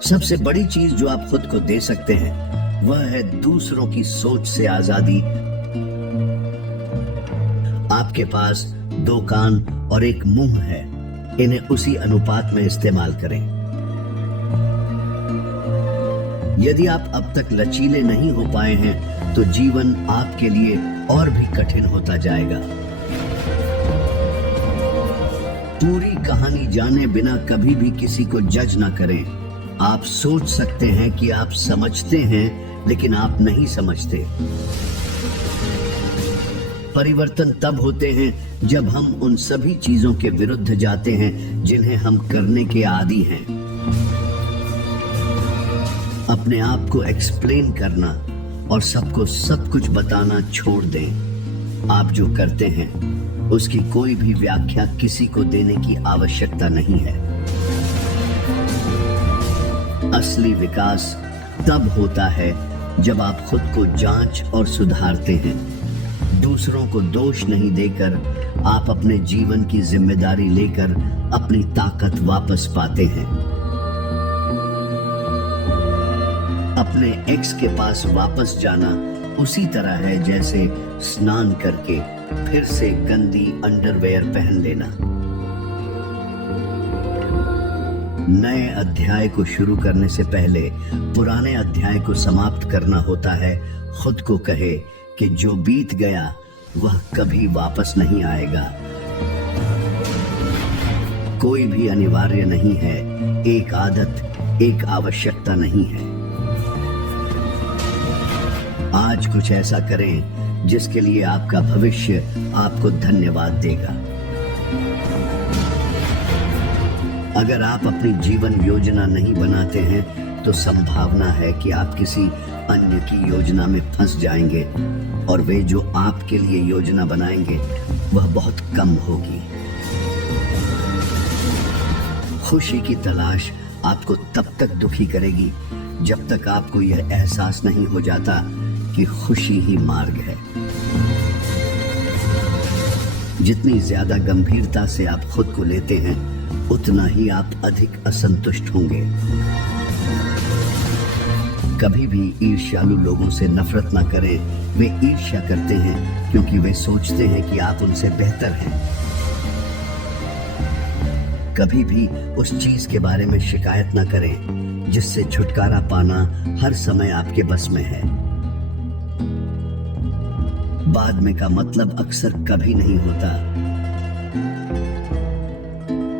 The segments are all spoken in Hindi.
सबसे बड़ी चीज जो आप खुद को दे सकते हैं वह है दूसरों की सोच से आजादी। आपके पास 2 कान और 1 मुंह है, इन्हें उसी अनुपात में इस्तेमाल करें। यदि आप अब तक लचीले नहीं हो पाए हैं तो जीवन आपके लिए और भी कठिन होता जाएगा। पूरी कहानी जाने बिना कभी भी किसी को जज ना करें। आप सोच सकते हैं कि आप समझते हैं, लेकिन आप नहीं समझते। परिवर्तन तब होते हैं जब हम उन सभी चीजों के विरुद्ध जाते हैं जिन्हें हम करने के आदी हैं। अपने आप को एक्सप्लेन करना और सबको सब कुछ बताना छोड़ दें। आप जो करते हैं उसकी कोई भी व्याख्या किसी को देने की आवश्यकता नहीं है। असली विकास तब होता है जब आप खुद को जांच और सुधारते हैं। दूसरों को दोष नहीं देकर आप अपने जीवन की जिम्मेदारी लेकर अपनी ताकत वापस पाते हैं। अपने एक्स के पास वापस जाना उसी तरह है जैसे स्नान करके फिर से गंदी अंडरवेयर पहन लेना। नए अध्याय को शुरू करने से पहले पुराने अध्याय को समाप्त करना होता है। खुद को कहे कि जो बीत गया वह कभी वापस नहीं आएगा। कोई भी अनिवार्य नहीं है, एक आदत एक आवश्यकता नहीं है। आज कुछ ऐसा करें जिसके लिए आपका भविष्य आपको धन्यवाद देगा। अगर आप अपनी जीवन योजना नहीं बनाते हैं तो संभावना है कि आप किसी अन्य की योजना में फंस जाएंगे और वे जो आपके लिए योजना बनाएंगे वह बहुत कम होगी। खुशी की तलाश आपको तब तक दुखी करेगी जब तक आपको यह एहसास नहीं हो जाता कि खुशी ही मार्ग है। जितनी ज्यादा गंभीरता से आप खुद को लेते हैं उतना ही आप अधिक असंतुष्ट होंगे। कभी भी ईर्ष्यालु लोगों से नफरत ना करें। वे ईर्ष्या करते हैं क्योंकि वे सोचते हैं कि आप उनसे बेहतर हैं। कभी भी उस चीज के बारे में शिकायत ना करें जिससे छुटकारा पाना हर समय आपके बस में है। बाद में का मतलब अक्सर कभी नहीं होता।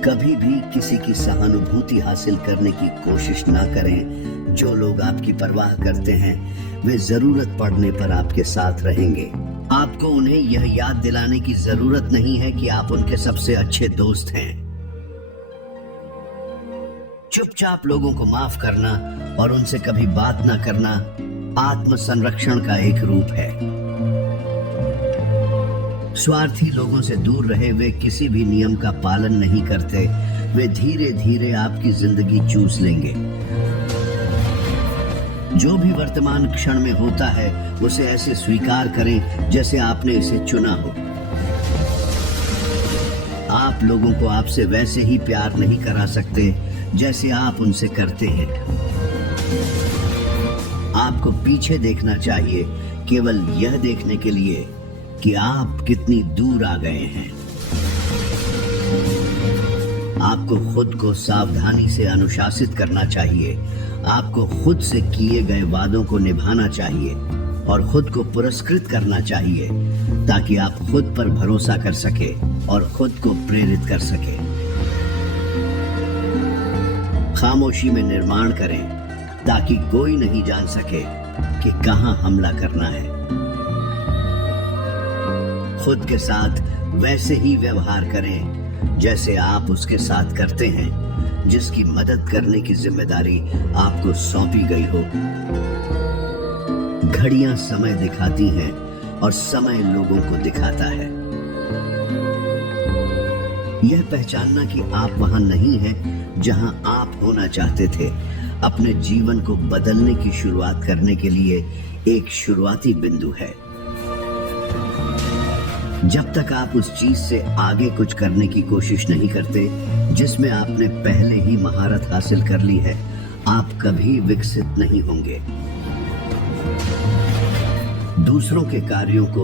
कभी भी किसी की सहानुभूति हासिल करने की कोशिश ना करें। जो लोग आपकी परवाह करते हैं वे जरूरत पड़ने पर आपके साथ रहेंगे। आपको उन्हें यह याद दिलाने की जरूरत नहीं है कि आप उनके सबसे अच्छे दोस्त हैं। चुपचाप लोगों को माफ करना और उनसे कभी बात ना करना आत्म संरक्षण का एक रूप है। स्वार्थी लोगों से दूर रहे। वे किसी भी नियम का पालन नहीं करते। वे धीरे धीरे आपकी जिंदगी चूस लेंगे। जो भी वर्तमान क्षण में होता है उसे ऐसे स्वीकार करें जैसे आपने इसे चुना हो। आप लोगों को आपसे वैसे ही प्यार नहीं करा सकते जैसे आप उनसे करते हैं। आपको पीछे देखना चाहिए केवल यह देखने के लिए कि आप कितनी दूर आ गए हैं। आपको खुद को सावधानी से अनुशासित करना चाहिए। आपको खुद से किए गए वादों को निभाना चाहिए और खुद को पुरस्कृत करना चाहिए ताकि आप खुद पर भरोसा कर सके और खुद को प्रेरित कर सके। खामोशी में निर्माण करें ताकि कोई नहीं जान सके कि कहां हमला करना है। खुद के साथ वैसे ही व्यवहार करें जैसे आप उसके साथ करते हैं जिसकी मदद करने की जिम्मेदारी आपको सौंपी गई हो। घड़ियां समय दिखाती हैं और समय लोगों को दिखाता है। यह पहचानना कि आप वहां नहीं हैं जहां आप होना चाहते थे अपने जीवन को बदलने की शुरुआत करने के लिए एक शुरुआती बिंदु है। जब तक आप उस चीज से आगे कुछ करने की कोशिश नहीं करते जिसमें आपने पहले ही महारत हासिल कर ली है, आप कभी विकसित नहीं होंगे। दूसरों के कार्यों को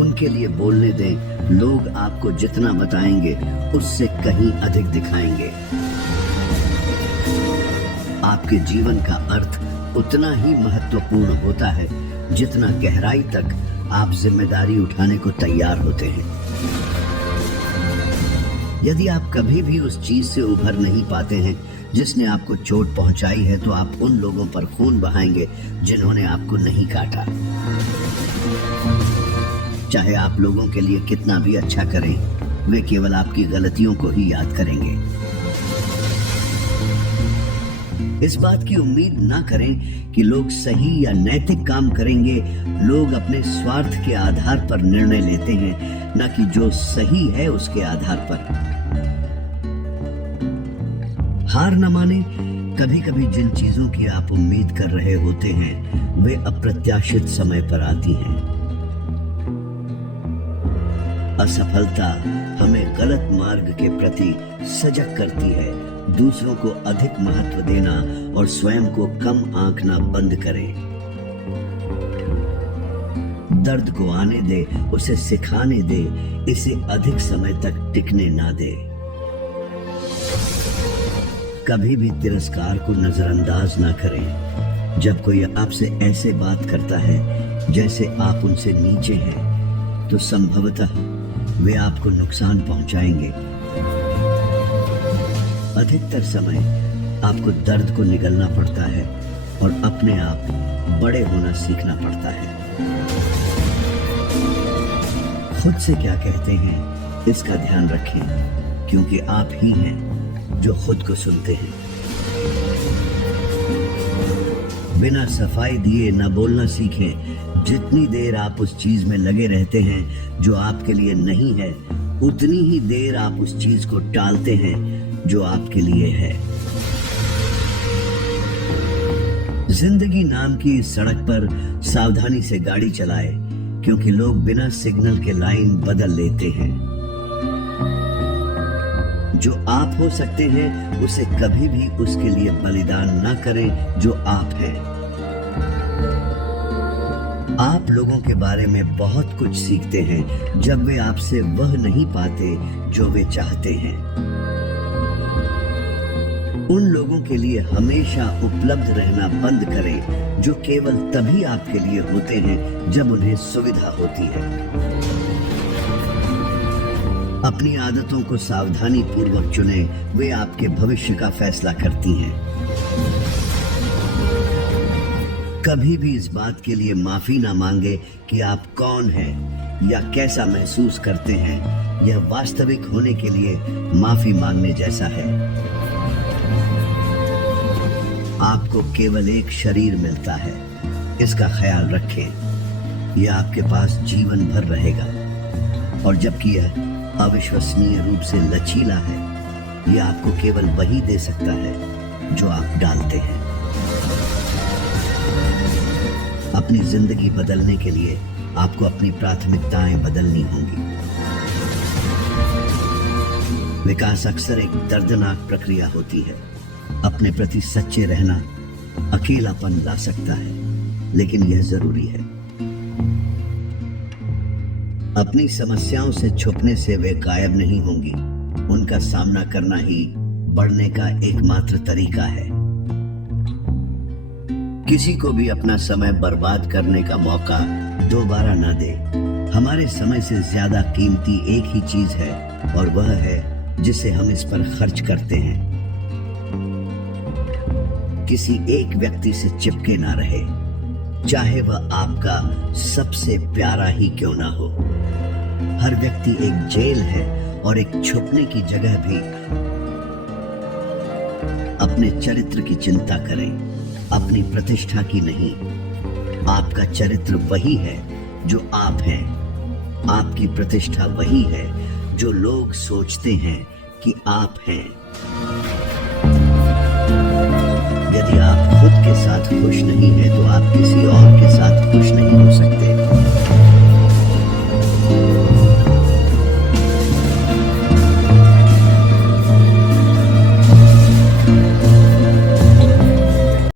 उनके लिए बोलने दें। लोग आपको जितना बताएंगे उससे कहीं अधिक दिखाएंगे। आपके जीवन का अर्थ उतना ही महत्वपूर्ण होता है जितना गहराई तक आप जिम्मेदारी उठाने को तैयार होते हैं। यदि आप कभी भी उस चीज से उभर नहीं पाते हैं जिसने आपको चोट पहुंचाई है, तो आप उन लोगों पर खून बहाएंगे जिन्होंने आपको नहीं काटा। चाहे आप लोगों के लिए कितना भी अच्छा करें, वे केवल आपकी गलतियों को ही याद करेंगे। इस बात की उम्मीद ना करें कि लोग सही या नैतिक काम करेंगे। लोग अपने स्वार्थ के आधार पर निर्णय लेते हैं, न कि जो सही है उसके आधार पर। हार न माने। कभी कभी जिन चीजों की आप उम्मीद कर रहे होते हैं वे अप्रत्याशित समय पर आती हैं। असफलता हमें गलत मार्ग के प्रति सजग करती है। दूसरों को अधिक महत्व देना और स्वयं को कम आंकना बंद करें। दर्द को आने दे, उसे सिखाने दे, इसे अधिक समय तक टिकने ना दे। कभी भी तिरस्कार को नजरअंदाज ना करें। जब कोई आपसे ऐसे बात करता है जैसे आप उनसे नीचे हैं, तो संभवतः वे आपको नुकसान पहुंचाएंगे। अधिकतर समय आपको दर्द को निगलना पड़ता है और अपने आप बड़े होना सीखना पड़ता है। खुद से क्या कहते हैं इसका ध्यान रखें, क्योंकि आप ही हैं जो खुद को सुनते हैं। बिना सफाई दिए न बोलना सीखें। जितनी देर आप उस चीज में लगे रहते हैं जो आपके लिए नहीं है, उतनी ही देर आप उस चीज को टालते हैं जो आपके लिए है। जिंदगी नाम की इस सड़क पर सावधानी से गाड़ी चलाएं, क्योंकि लोग बिना सिग्नल के लाइन बदल लेते हैं। जो आप हो सकते हैं उसे कभी भी उसके लिए बलिदान न करें जो आप हैं। आप लोगों के बारे में बहुत कुछ सीखते हैं जब वे आपसे वह नहीं पाते जो वे चाहते हैं। उन लोगों के लिए हमेशा उपलब्ध रहना बंद करें जो केवल तभी आपके लिए होते हैं जब उन्हें सुविधा होती है। अपनी आदतों को सावधानी पूर्वक चुनें, वे आपके भविष्य का फैसला करती हैं। कभी भी इस बात के लिए माफी ना मांगे कि आप कौन हैं या कैसा महसूस करते हैं। यह वास्तविक होने के लिए माफी मांगने जैसा है। आपको केवल एक शरीर मिलता है, इसका ख्याल रखें। यह आपके पास जीवन भर रहेगा, और जबकि यह अविश्वसनीय रूप से लचीला है, यह आपको केवल वही दे सकता है जो आप डालते हैं। अपनी जिंदगी बदलने के लिए आपको अपनी प्राथमिकताएं बदलनी होंगी। विकास अक्सर एक दर्दनाक प्रक्रिया होती है। अपने प्रति सच्चे रहना अकेलापन ला सकता है, लेकिन यह जरूरी है। अपनी समस्याओं से छुपने से वे गायब नहीं होंगी। उनका सामना करना ही बढ़ने का एकमात्र तरीका है। किसी को भी अपना समय बर्बाद करने का मौका दोबारा ना दे। हमारे समय से ज्यादा कीमती एक ही चीज है, और वह है जिसे हम इस पर खर्च करते हैं। किसी एक व्यक्ति से चिपके ना रहे, चाहे वह आपका सबसे प्यारा ही क्यों ना हो। हर व्यक्ति एक जेल है, और एक छुपने की जगह भी। अपने चरित्र की चिंता करें, अपनी प्रतिष्ठा की नहीं। आपका चरित्र वही है जो आप हैं। आपकी प्रतिष्ठा वही है जो लोग सोचते हैं कि आप हैं। यदि आप खुद के साथ खुश नहीं हैं, तो आप किसी और के साथ खुश नहीं हो सकते।